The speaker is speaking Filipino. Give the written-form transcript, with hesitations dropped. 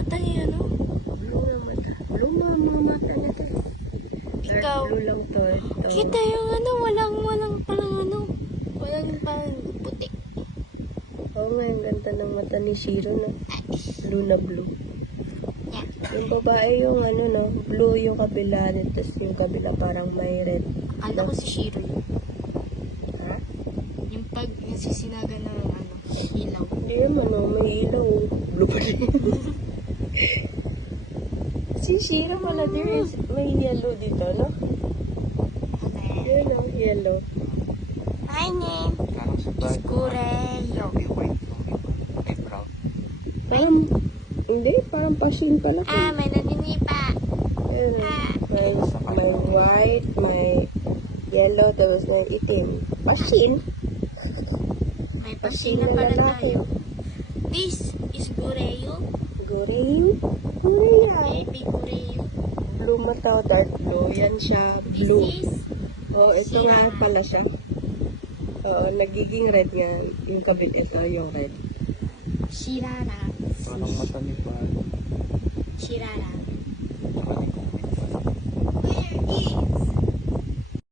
mata niya, no? Blue na mata. Blue na mga mata na to. Ikaw. Blue lang to. Ito. Kita yung ano, walang parang ano. Walang parang puti. Oo nga, yung ganda ng mata ni Shiro na. Blue na blue. Yeah. Yung babae yung ano no, blue yung kabila, tapos yung kabila parang may red. Akala ko si Shiro yun. Ha? Yung pag nasisinaga ng ano, ilaw. Hindi naman no, may ilaw. Blue pa rin. Si Shiro pala, there is, may yellow dito, no? Okay. Yun no, yellow. My name is Kureyo. May brown. Parang, hindi, parang pasin pala. May naninipa. Ayun, may white, may yellow, tapos may itim. Pasin. May pasina pala tayo. This is Kureyo. Guring. Guring yan. Baby Kureyo. Blue mata, dark blue. Yan siya, blue. This is Oh, ito nga pala siya. Oo, nagiging red nga. Yung kabit ito, yung red. Shirara. Parang mata ni Pal. Shirara.